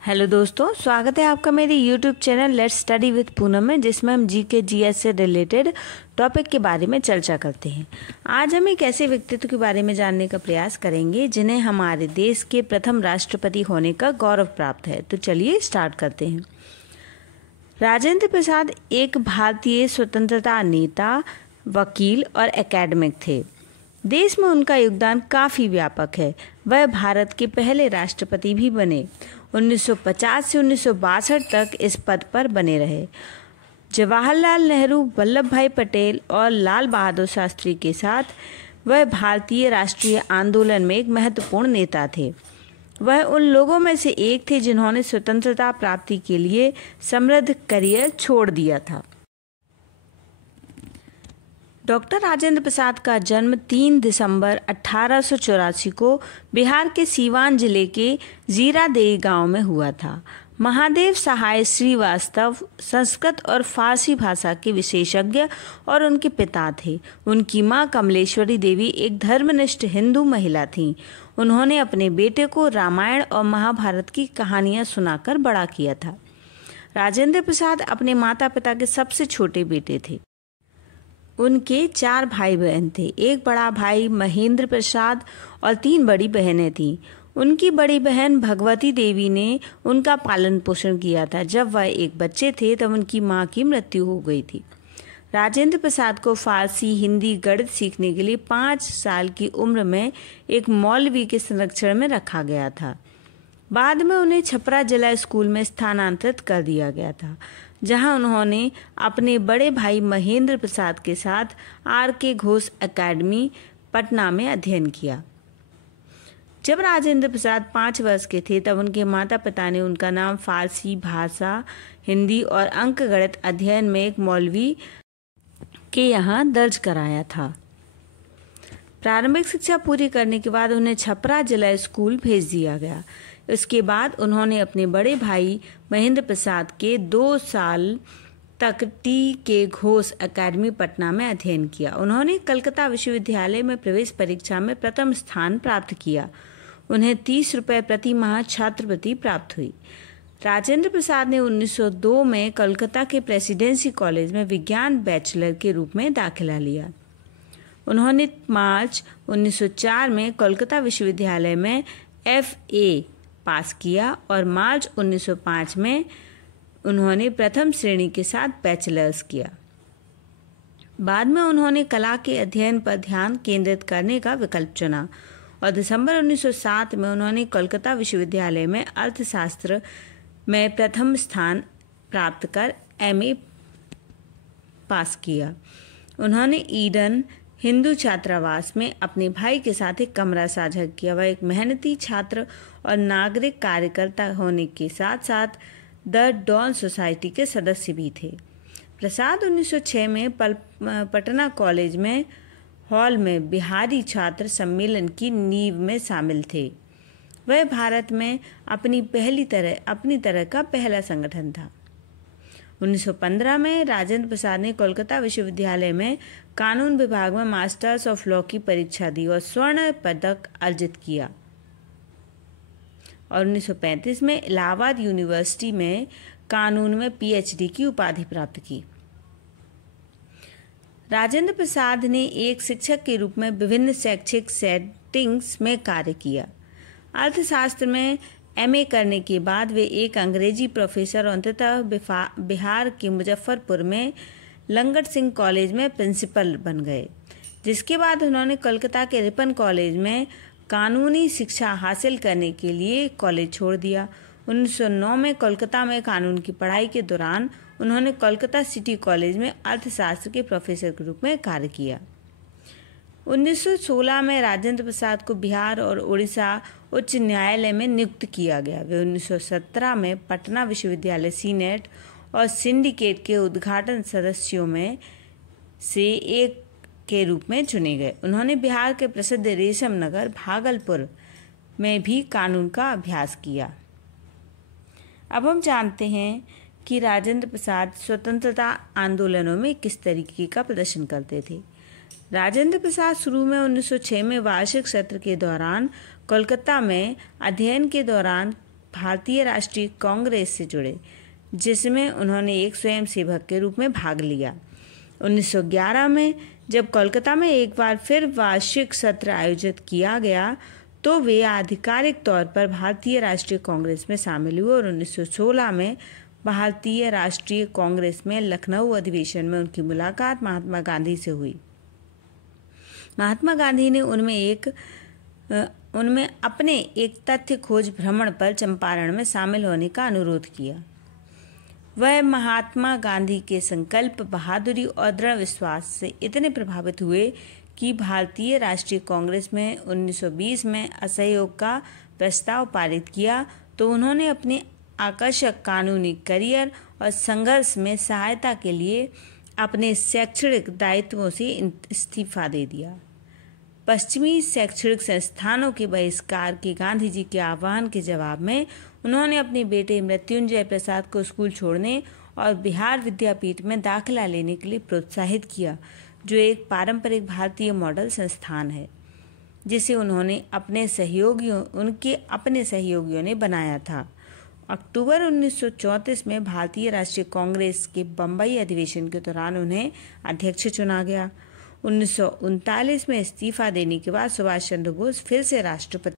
Hello दोस्तों, स्वागत है आपका मेरे YouTube channel let's study with Poonam में, जिसमें हम जीके जीएस से रिलेटेड टॉपिक के बारे में चर्चा करते हैं। आज हम एक ऐसे व्यक्तित्व के बारे में जानने का प्रयास करेंगे जिन्हें हमारे देश के प्रथम राष्ट्रपति होने का गौरव प्राप्त है। तो चलिए स्टार्ट करते हैं। राजेंद्र प्रसाद एक भारतीय स्वतंत्रता नेता, वकील और एकेडमिक थे। देश में उनका योगदान काफ़ी व्यापक है। वह भारत के पहले राष्ट्रपति भी बने। 1950 से 1962 तक इस पद पर बने रहे। जवाहरलाल नेहरू, वल्लभ भाई पटेल और लाल बहादुर शास्त्री के साथ वह भारतीय राष्ट्रीय आंदोलन में एक महत्वपूर्ण नेता थे। वह उन लोगों में से एक थे जिन्होंने स्वतंत्रता प्राप्ति के लिए समृद्ध करियर छोड़ दिया था। डॉक्टर राजेंद्र प्रसाद का जन्म 3 दिसंबर 1884 को बिहार के सीवान जिले के जीरादेई गांव में हुआ था। महादेव सहाय श्रीवास्तव संस्कृत और फारसी भाषा के विशेषज्ञ और उनके पिता थे। उनकी मां कमलेश्वरी देवी एक धर्मनिष्ठ हिंदू महिला थीं। उन्होंने अपने बेटे को रामायण और महाभारत की कहानियां सुनाकर बड़ा किया था। राजेंद्र प्रसाद अपने माता पिता के सबसे छोटे बेटे थे। उनके 4 भाई बहन थे। एक बड़ा भाई महेंद्र प्रसाद और 3 बड़ी बहनें थीं। उनकी बड़ी बहन भगवती देवी ने उनका पालन पोषण किया था। जब वह एक बच्चे थे तब उनकी मां की मृत्यु हो गई थी। राजेंद्र प्रसाद को फारसी, हिंदी, गणित सीखने के लिए 5 साल की उम्र में एक मौलवी के संरक्षण में रखा गया था। बाद में उन्हें छपरा जिला स्कूल में स्थानांतरित कर दिया गया था, जहां उन्होंने अपने बड़े भाई महेंद्र प्रसाद के साथ आर.के. घोष एकेडमी पटना में अध्ययन किया। जब राजेंद्र प्रसाद 5 वर्ष के थे तब उनके माता पिता ने उनका नाम फारसी भाषा, हिंदी और अंक गणित अध्ययन में एक मौलवी के यहाँ दर्ज कराया था। प्रारंभिक शिक्षा पूरी करने के बाद उन्हें छपरा जिला स्कूल भेज दिया गया। उसके बाद उन्होंने अपने बड़े भाई महेंद्र प्रसाद के 2 साल तक टी.के. घोष एकेडमी पटना में अध्ययन किया। उन्होंने कलकत्ता विश्वविद्यालय में प्रवेश परीक्षा में प्रथम स्थान प्राप्त किया। उन्हें 30 रुपये प्रति माह छात्रवृत्ति प्राप्त हुई। राजेंद्र प्रसाद ने 1902 में कलकत्ता के प्रेसिडेंसी कॉलेज में विज्ञान बैचलर के रूप में दाखिला लिया। उन्होंने मार्च 1904 में कोलकाता विश्वविद्यालय में F.A. पास किया और मार्च 1905 में उन्होंने प्रथम श्रेणी के साथ बैचलर्स किया। बाद में उन्होंने कला के अध्ययन पर ध्यान केंद्रित करने का विकल्प चुना और दिसंबर 1907 में उन्होंने कोलकाता विश्वविद्यालय में अर्थशास्त्र में प्रथम स्थान प्राप्त कर M.A. पास किया। उन्होंने ईडन हिंदू छात्रावास में अपने भाई के साथ एक कमरा साझा किया। वह एक मेहनती छात्र और नागरिक कार्यकर्ता होने के साथ साथ द डॉन सोसाइटी के सदस्य भी थे। प्रसाद 1906 में पटना कॉलेज में हॉल में बिहारी छात्र सम्मेलन की नींव में शामिल थे। वह भारत में अपनी तरह का पहला संगठन था। 1915 में राजेंद्र प्रसाद ने कोलकाता विश्वविद्यालय में कानून विभाग में मास्टर्स ऑफ लॉ की परीक्षा दी और स्वर्ण पदक अर्जित किया और 1935 में इलाहाबाद यूनिवर्सिटी में कानून में PhD की उपाधि प्राप्त की। राजेंद्र प्रसाद ने एक शिक्षक के रूप में विभिन्न शैक्षिक सेटिंग्स में कार्य किया। अर्थशास्त्र में M.A. करने के बाद वे एक अंग्रेजी प्रोफेसर और अंततः बिहार के मुजफ्फरपुर में लंगट सिंह कॉलेज में प्रिंसिपल बन गए, जिसके बाद उन्होंने कोलकाता के रिपन कॉलेज में कानूनी शिक्षा हासिल करने के लिए कॉलेज छोड़ दिया। 1909 में कोलकाता में कानून की पढ़ाई के दौरान उन्होंने कोलकाता सिटी कॉलेज में अर्थशास्त्र के प्रोफेसर के रूप में कार्य किया। 1916 में राजेंद्र प्रसाद को बिहार और उड़ीसा उच्च न्यायालय में नियुक्त किया गया। वे 1917 में पटना विश्वविद्यालय सीनेट और सिंडिकेट के उद्घाटन सदस्यों में से एक के रूप में चुने गए। उन्होंने बिहार के प्रसिद्ध रेशम नगर भागलपुर में भी कानून का अभ्यास किया। अब हम जानते हैं कि राजेंद्र प्रसाद स्वतंत्रता आंदोलनों में किस तरीके का प्रदर्शन करते थे। राजेंद्र प्रसाद शुरू में 1906 में वार्षिक सत्र के दौरान कोलकाता में अध्ययन के दौरान भारतीय राष्ट्रीय कांग्रेस से जुड़े, जिसमें उन्होंने एक स्वयंसेवक के रूप में भाग लिया। 1911 में जब कोलकाता में एक बार फिर वार्षिक सत्र आयोजित किया गया तो वे आधिकारिक तौर पर भारतीय राष्ट्रीय कांग्रेस में शामिल हुए और 1916 में भारतीय राष्ट्रीय कांग्रेस में लखनऊ अधिवेशन में उनकी मुलाकात महात्मा गांधी से हुई। महात्मा गांधी ने उनमें अपने एक तथ्य खोज भ्रमण पर चंपारण में शामिल होने का अनुरोध किया। वह महात्मा गांधी के संकल्प, बहादुरी और दृढ़ विश्वास से इतने प्रभावित हुए कि भारतीय राष्ट्रीय कांग्रेस में 1920 में असहयोग का प्रस्ताव पारित किया तो उन्होंने अपने आकर्षक कानूनी करियर और संघर्ष में सहायता के लिए अपने शैक्षणिक दायित्वों से इस्तीफा दे दिया। पश्चिमी शैक्षणिक संस्थानों के बहिष्कार के गांधी जी के आह्वान के जवाब में उन्होंने अपने बेटे मृत्युंजय प्रसाद को स्कूल छोड़ने और बिहार विद्यापीठ में दाखिला लेने के लिए प्रोत्साहित किया, जो एक पारंपरिक भारतीय मॉडल संस्थान है जिसे उनके अपने सहयोगियों ने बनाया था। अक्टूबर 1934 में भारतीय राष्ट्रीय कांग्रेस के बम्बई अधिवेशन के दौरान उन्हें अध्यक्ष चुना गया। 1939 में इस्तीफा देने के बाद सुभाष चंद्र बोस फिर से राष्ट्रपति।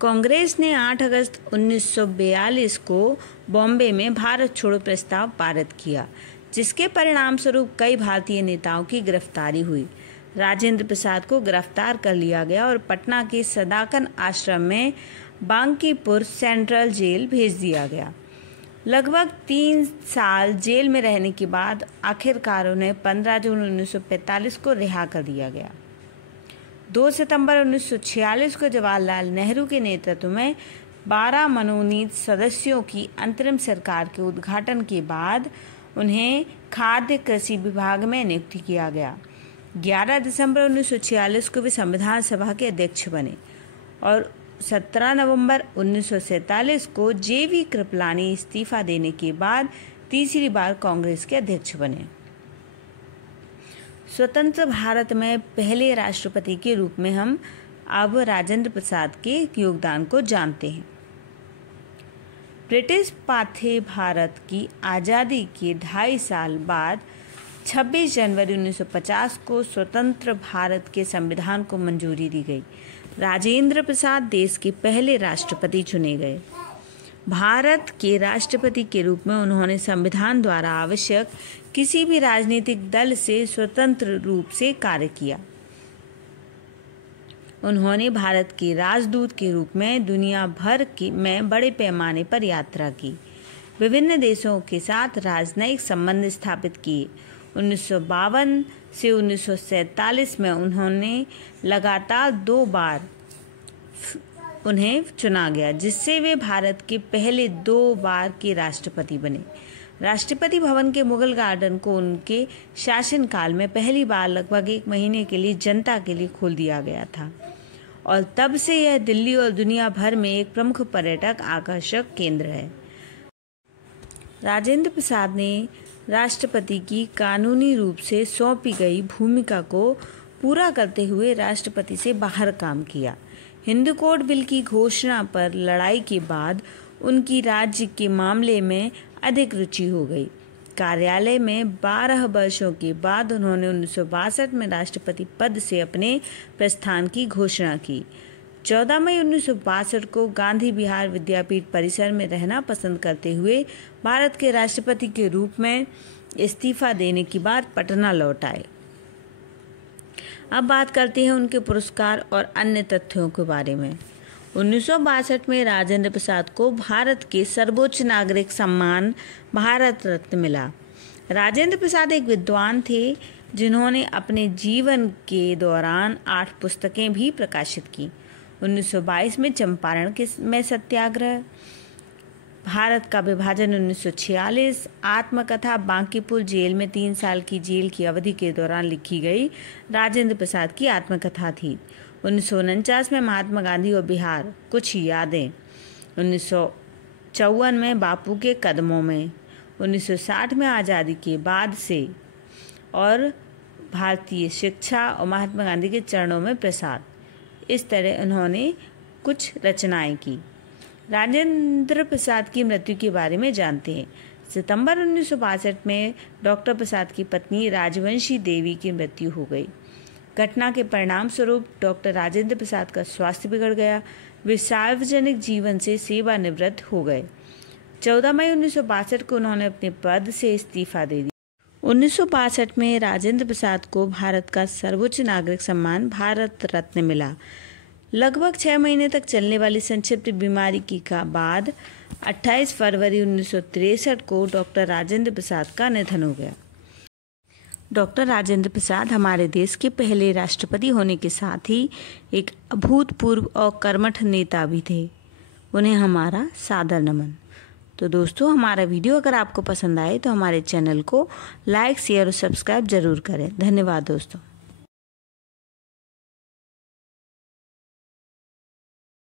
कांग्रेस ने 8 अगस्त 1942 को बॉम्बे में भारत छोड़ो प्रस्ताव पारित किया, जिसके परिणाम स्वरूप कई भारतीय नेताओं की गिरफ्तारी हुई। राजेंद्र प्रसाद को गिरफ्तार कर लिया गया और पटना के सदाकत आश्रम में बांकीपुर सेंट्रल जेल भेज दिया गया। लगभग 3 साल जेल में रहने के बाद आखिरकार उन्हें 15 जून 1945 को रिहा कर दिया गया। 2 सितंबर 1946 को जवाहरलाल नेहरू के नेतृत्व में 12 मनोनीत सदस्यों की अंतरिम सरकार के उद्घाटन के बाद उन्हें खाद्य कृषि विभाग में नियुक्त किया गया। 11 दिसंबर 1946 को वे संविधान सभा के अध्यक्ष बने और 17 नवंबर 1947 को जेवी कृपलानी इस्तीफा देने के बाद तीसरी बार कांग्रेस के अध्यक्ष बने। स्वतंत्र भारत में पहले राष्ट्रपति के रूप में हम अब राजेंद्र प्रसाद के योगदान को जानते हैं। ब्रिटिश पाथे भारत की आज़ादी के 2.5 साल बाद 26 जनवरी 1950 को स्वतंत्र भारत के संविधान को मंजूरी दी गई। राजेंद्र प्रसाद देश के पहले राष्ट्रपति चुने गए। भारत के राष्ट्रपति के रूप में उन्होंने संविधान द्वारा आवश्यक किसी भी राजनीतिक दल से स्वतंत्र रूप से कार्य किया। उन्होंने भारत के राजदूत के रूप में दुनिया भर में बड़े पैमाने पर यात्रा की, विभिन्न देशों के साथ राजनयिक संबंध स्थापित किए। 1952 से 1947 में उन्होंने लगातार 2 बार उन्हें चुना गया, जिससे वे भारत के पहले 2 बार के राष्ट्रपति बने। राष्ट्रपति भवन के मुगल गार्डन को उनके शासनकाल में पहली बार लगभग 1 महीने के लिए जनता के लिए खोल दिया गया था और तब से यह दिल्ली और दुनिया भर में एक प्रमुख पर्यटक आकर्षक केंद्र है। राजेंद्र प्रसाद ने राष्ट्रपति की कानूनी रूप से सौंपी गई भूमिका को पूरा करते हुए राष्ट्रपति से बाहर काम किया। हिंदू कोड बिल की घोषणा पर लड़ाई के बाद उनकी राज्य के मामले में अधिक रुचि हो गई। कार्यालय में 12 वर्षों के बाद उन्होंने 1962 में राष्ट्रपति पद से अपने प्रस्थान की घोषणा की। 14 मई 1962 को गांधी बिहार विद्यापीठ परिसर में रहना पसंद करते हुए भारत के राष्ट्रपति के रूप में इस्तीफा देने के बाद पटना लौट आए। अब बात करते हैं उनके पुरस्कार और अन्य तथ्यों के बारे में। 1962 में राजेंद्र प्रसाद को भारत के सर्वोच्च नागरिक सम्मान भारत रत्न मिला। राजेंद्र प्रसाद एक विद्वान थे जिन्होंने अपने जीवन के दौरान 8 पुस्तकें भी प्रकाशित की। 1922 में चंपारण में सत्याग्रह, भारत का विभाजन 1946, आत्मकथा बांकीपुर जेल में 3 साल की जेल की अवधि के दौरान लिखी गई राजेंद्र प्रसाद की आत्मकथा थी। 1949 में महात्मा गांधी और बिहार कुछ यादें, 1954 में बापू के कदमों में, 1960 में आज़ादी के बाद से और भारतीय शिक्षा और महात्मा गांधी के चरणों में प्रसाद। इस तरह उन्होंने कुछ रचनाएं की। राजेंद्र प्रसाद की मृत्यु के बारे में जानते हैं। सितंबर 1962 में डॉक्टर प्रसाद की पत्नी राजवंशी देवी की मृत्यु हो गई। घटना के परिणाम स्वरूप डॉक्टर राजेंद्र प्रसाद का स्वास्थ्य बिगड़ गया। वे सार्वजनिक जीवन से सेवानिवृत्त हो गए। 14 मई 1962 को उन्होंने अपने पद से इस्तीफा दे दिया। 1962 में राजेंद्र प्रसाद को भारत का सर्वोच्च नागरिक सम्मान भारत रत्न मिला। लगभग 6 महीने तक चलने वाली संक्षिप्त बीमारी की बाद 28 फरवरी 1963 को डॉक्टर राजेंद्र प्रसाद का निधन हो गया। डॉक्टर राजेंद्र प्रसाद हमारे देश के पहले राष्ट्रपति होने के साथ ही एक अभूतपूर्व और कर्मठ नेता भी थे। उन्हें हमारा सादर नमन। तो दोस्तों, हमारा वीडियो अगर आपको पसंद आए तो हमारे चैनल को लाइक, शेयर और सब्सक्राइब जरूर करें। धन्यवाद दोस्तों।